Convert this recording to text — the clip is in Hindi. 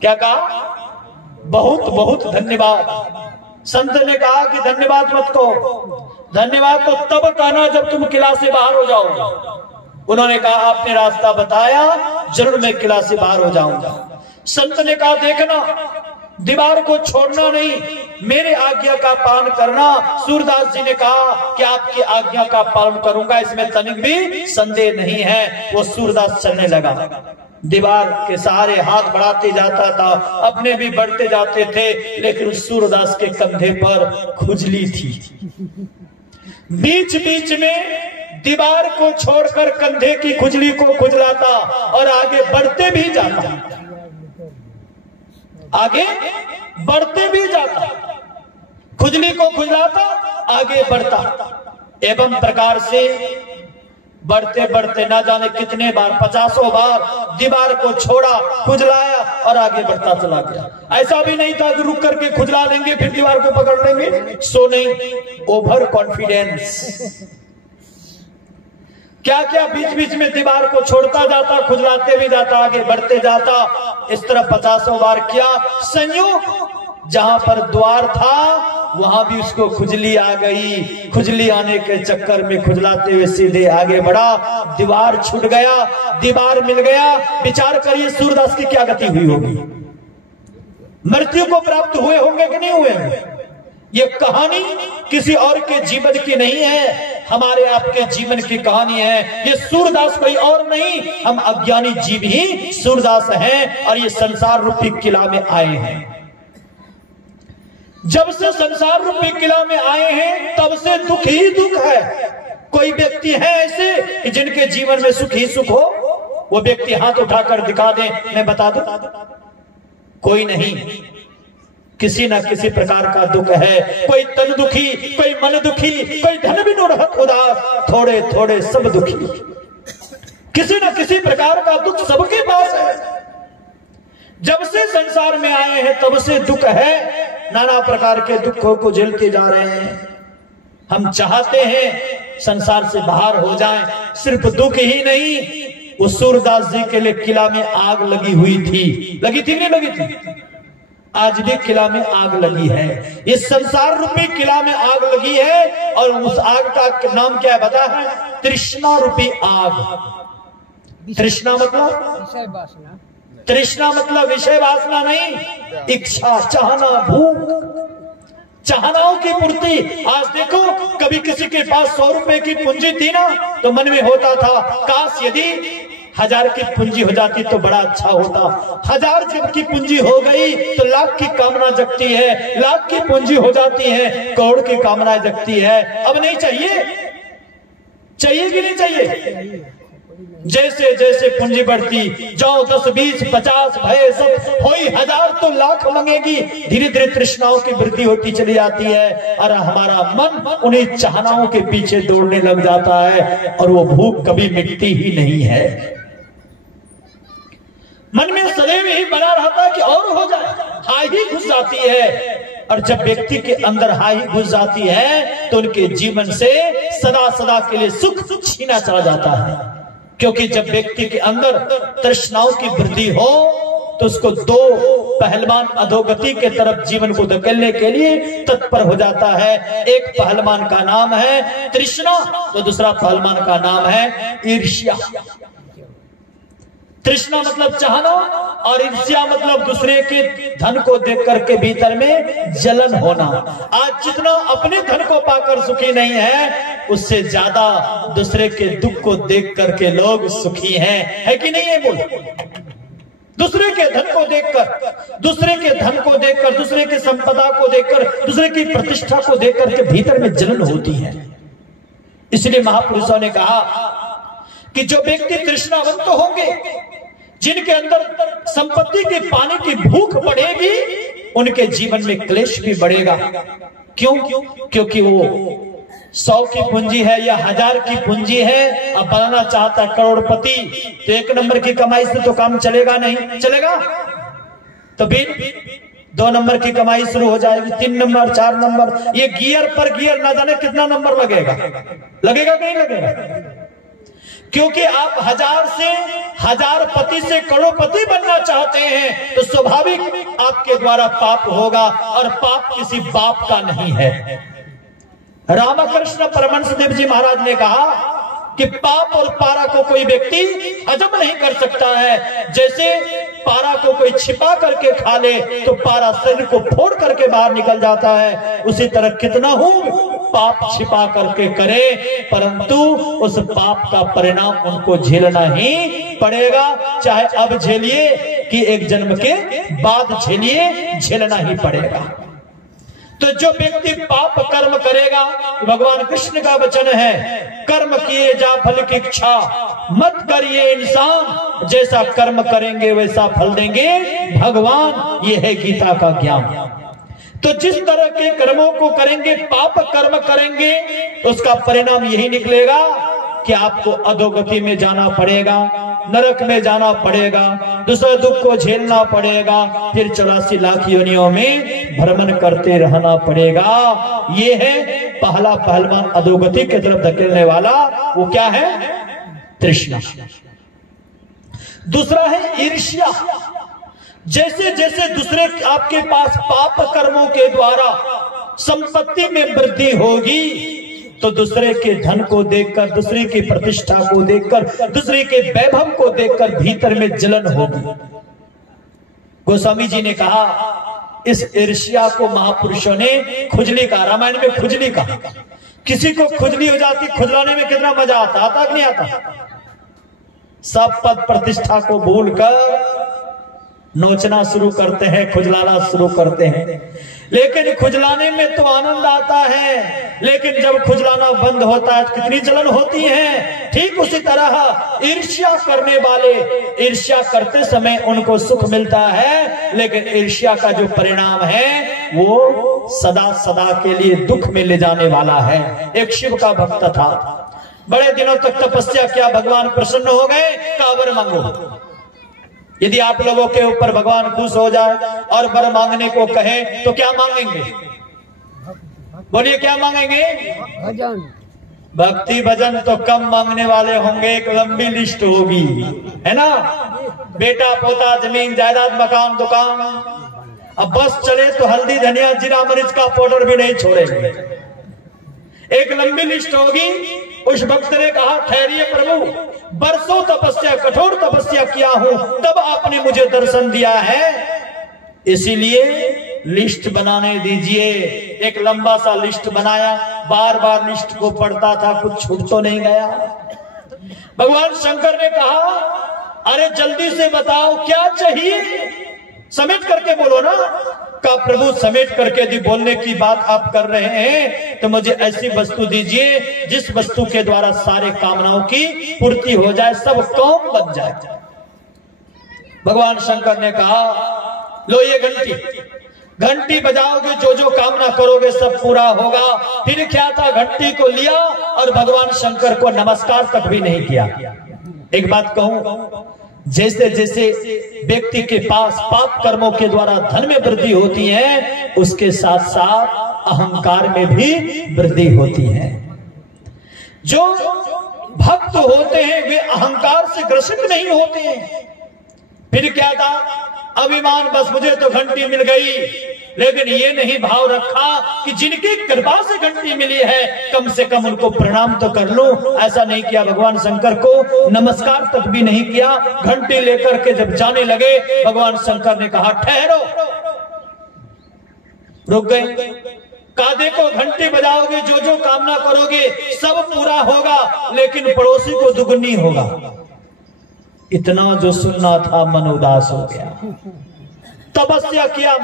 क्या कहा? बहुत बहुत धन्यवाद। संत ने कहा कि धन्यवाद मत कहो, धन्यवाद तो तब कहना जब तुम किला से बाहर हो जाओगे। उन्होंने कहा आपने रास्ता बताया, जरूर मैं किला से बाहर हो जाऊंगा। संत ने कहा देखना, दीवार को छोड़ना नहीं, मेरे आज्ञा का पालन करना। सूरदास जी ने कहा कि आपकी आज्ञा का पालन करूंगा, इसमें तनिक भी संदेह नहीं है। वो सूरदास चलने लगा, दीवार के सहारे हाथ बढ़ाते जाता था, अपने भी बढ़ते जाते थे, लेकिन सूरदास के कंधे पर खुजली थी। बीच बीच में दीवार को छोड़कर कंधे की खुजली को खुजलाता और आगे बढ़ते भी जाता, आगे बढ़ते भी जाता, खुजली को खुजलाता, आगे बढ़ता। एवं प्रकार से बढ़ते बढ़ते ना जाने कितने बार, 50 बार दीवार को छोड़ा, खुजलाया और आगे बढ़ता चला गया। ऐसा भी नहीं था कि रुक करके खुजला लेंगे फिर दीवार को पकड़ लेंगे, सो नहीं, ओवर कॉन्फिडेंस। क्या क्या बीच बीच में दीवार को छोड़ता जाता, खुजलाते भी जाता, आगे बढ़ते जाता। इस तरह 50 बार किया। संयोग जहां पर द्वार था वहां भी उसको खुजली आ गई। खुजली आने के चक्कर में खुजलाते हुए सीधे आगे बढ़ा, दीवार छूट गया, दीवार मिल गया। विचार करिए सूरदास की क्या गति हुई होगी, मृत्यु को प्राप्त हुए होंगे कि नहीं हुए होंगे। ये कहानी किसी और के जीवन की नहीं है, हमारे आपके जीवन की कहानी है। ये सूरदास कोई और नहीं, हम अज्ञानी जीव ही सूरदास हैं और ये संसार रूपी किला में आए हैं। जब से संसार रूपी किला में आए हैं तब से दुख ही दुख है। कोई व्यक्ति है ऐसे कि जिनके जीवन में सुख ही सुख हो? वो व्यक्ति हाथ उठाकर दिखा दे, मैं बता दूं, कोई नहीं। किसी न किसी प्रकार का दुख है। कोई तन दुखी, कोई मन दुखी, कोई धन भी रहत उदास, थोड़े थोड़े सब दुखी। किसी न किसी प्रकार का दुख सबके पास है। जब से संसार में आए हैं तब से दुख है, नाना प्रकार के दुखों को झेलते जा रहे हैं। हम चाहते हैं संसार से बाहर हो जाएं। सिर्फ दुख ही नहीं, उस सूरदास जी के लिए किला में आग लगी हुई थी। लगी थी नहीं लगी थी? आज भी किला में आग लगी है। इस संसार रूपी किला में आग लगी है और उस आग का नाम क्या है पता है? तृष्णा रूपी आग। तृष्णा मतलब तृष्णा मतलब विषय वासना नहीं, इच्छा, चाहना, भूख, चाहनाओं की पूर्ति। आज देखो, कभी किसी के पास 100 रुपए की पूंजी थी ना तो मन में होता था काश यदि 1000 की पूंजी हो जाती तो बड़ा अच्छा होता। 1000 जब की पूंजी हो गई तो लाख की कामना जगती है, लाख की पूंजी हो जाती है, करोड़ की कामना जगती है। अब नहीं चाहिए, चाहिए कि नहीं चाहिए? जैसे जैसे पूंजी बढ़ती जाओ, 10, 20, 50 भय सब होई 1000 तो लाख मांगेगी। धीरे धीरे तृष्णाओं की वृद्धि होती चली जाती है और हमारा मन उन्हीं चाहनाओं के पीछे दौड़ने लग जाता है और वो भूख कभी मिटती ही नहीं है। मन में सदैव ही बना रहता है कि और हो जाए, हाई ही घुस जाती है। और जब व्यक्ति के अंदर हाई घुस जाती है तो उनके जीवन से सदा सदा के लिए सुख छीना चला जाता है। क्योंकि जब व्यक्ति के अंदर तृष्णाओं की वृद्धि हो तो उसको 2 पहलवान अधोगति के तरफ जीवन को धकेलने के लिए तत्पर हो जाता है। एक पहलवान का नाम है तृष्णा, तो दूसरा पहलवान का नाम है ईर्ष्या। तृष्णा मतलब चाहना और ईर्ष्या मतलब दूसरे के धन को देख करके भीतर में जलन होना। आज जितना अपने धन को पाकर सुखी नहीं है, उससे ज्यादा दूसरे के दुख को देख करके लोग सुखी हैं, है कि नहीं है? बोलो। दूसरे के धन को देखकर, दूसरे के धन को देखकर, दूसरे की संपदा को देखकर, दूसरे की प्रतिष्ठा को देखकर के भीतर में जलन होती है। इसलिए महापुरुषों ने कहा कि जो व्यक्ति तृष्णावंत होंगे, जिनके अंदर संपत्ति के पानी की भूख बढ़ेगी, उनके जीवन में क्लेश भी बढ़ेगा। क्यों? क्योंकि वो 100 की पूंजी है या 1000 की पूंजी है, अब बनाना चाहता करोड़पति, तो 1 नंबर की कमाई से तो काम चलेगा नहीं। चलेगा तो फिर 2 नंबर की कमाई शुरू हो जाएगी, 3 नंबर, 4 नंबर, ये गियर पर गियर ना जाने कितना नंबर लगेगा। लगेगा कि नहीं लगेगा? क्योंकि आप 1000 से 1000 पति से करोड़पति बनना चाहते हैं तो स्वाभाविक आपके द्वारा पाप होगा, और पाप किसी बाप का नहीं है। रामकृष्ण परमहंस देव जी महाराज ने कहा कि पाप और पारा को कोई व्यक्ति हजम नहीं कर सकता है। जैसे पारा को कोई छिपा करके खा ले तो पारा शरीर को फोड़ करके बाहर निकल जाता है, उसी तरह कितना हूं पाप छिपा करके करे, परंतु उस पाप का परिणाम उनको झेलना ही पड़ेगा। चाहे अब झेलिए कि एक जन्म के बाद झेलिए, झेलना ही पड़ेगा। तो जो व्यक्ति पाप कर्म करेगा, भगवान कृष्ण का वचन है, कर्म किए जा फल की इच्छा मत करिए इंसान, जैसा कर्म करेंगे वैसा फल देंगे भगवान। ये है गीता का ज्ञान। तो जिस तरह के कर्मों को करेंगे, पाप कर्म करेंगे, उसका परिणाम यही निकलेगा कि आपको अधोगति में जाना पड़ेगा, नरक में जाना पड़ेगा, दूसरे दुख को झेलना पड़ेगा, फिर 84 लाख योनियों में भ्रमण करते रहना पड़ेगा। ये है पहला पहलवान अधोगति की तरफ धकेलने वाला, वो क्या है? तृष्णा। दूसरा है ईर्ष्या। जैसे जैसे दूसरे आपके पास पाप कर्मों के द्वारा संपत्ति में वृद्धि होगी तो दूसरे के धन को देखकर, दूसरे की प्रतिष्ठा को देखकर, दूसरे के वैभव को देखकर भीतर में जलन होगी। गोस्वामी जी ने कहा इस ईर्ष्या को महापुरुषों ने खुजली कहा। रामायण में खुजली कहा। किसी को खुजली हो जाती, खुजलाने में कितना मजा आता कि नहीं आता? सब पद प्रतिष्ठा को भूलकर नोचना शुरू करते हैं, खुजलाना शुरू करते हैं। लेकिन खुजलाने में तो आनंद आता है, लेकिन जब खुजलाना बंद होता है कितनी जलन होती है। ठीक उसी तरह ईर्ष्या करने वाले, ईर्ष्या करते समय उनको सुख मिलता है, लेकिन ईर्ष्या का जो परिणाम है वो सदा सदा के लिए दुख में ले जाने वाला है। एक शिव का भक्त था, बड़े दिनों तक तपस्या किया, भगवान प्रसन्न हो गए, कावर मांगो। यदि आप लोगों के ऊपर भगवान खुश हो जाए और वर मांगने को कहे तो क्या मांगेंगे? बोलिए क्या मांगेंगे? भजन। भक्ति भजन तो कम मांगने वाले होंगे, एक लंबी लिस्ट होगी, है ना? बेटा पोता, जमीन जायदाद, मकान दुकान। अब बस चले तो हल्दी धनिया जीरा मरीच का पाउडर भी नहीं छोड़ेंगे। एक लंबी लिस्ट होगी। उस भक्त ने कहा ठहरिए प्रभु, बरसों तपस्या, कठोर तपस्या किया हूं, तब आपने मुझे दर्शन दिया है, इसीलिए लिस्ट बनाने दीजिए। एक लंबा सा लिस्ट बनाया, बार बार लिस्ट को पढ़ता था, कुछ छूट तो नहीं गया। भगवान शंकर ने कहा अरे जल्दी से बताओ क्या चाहिए, समेट करके बोलो ना। का प्रभु समेट करके यदि बोलने की बात आप कर रहे हैं तो मुझे ऐसी वस्तु दीजिए जिस वस्तु के द्वारा सारे कामनाओं की पूर्ति हो जाए, सब काम बन जाए। भगवान शंकर ने कहा लो ये घंटी, घंटी बजाओगे, जो जो कामना करोगे सब पूरा होगा। फिर क्या था, घंटी को लिया और भगवान शंकर को नमस्कार तक भी नहीं किया। एक बात कहूं, जैसे जैसे व्यक्ति के पास पाप कर्मों के द्वारा धन में वृद्धि होती है, उसके साथ साथ अहंकार में भी वृद्धि होती है। जो भक्त होते हैं वे अहंकार से ग्रसित नहीं होते हैं। फिर क्या था, अभिमान, बस मुझे तो घंटी मिल गई, लेकिन ये नहीं भाव रखा कि जिनकी कृपा से घंटी मिली है कम से कम उनको प्रणाम तो कर लूं। ऐसा नहीं किया, भगवान शंकर को नमस्कार तक भी नहीं किया। घंटी लेकर के जब जाने लगे, भगवान शंकर ने कहा ठहरो, रुक गए। कहा देखो घंटी बजाओगे, जो जो कामना करोगे सब पूरा होगा, लेकिन पड़ोसी को दुगनी होगा। इतना जो सुनना था मन उदास हो गया। तपस्या किया।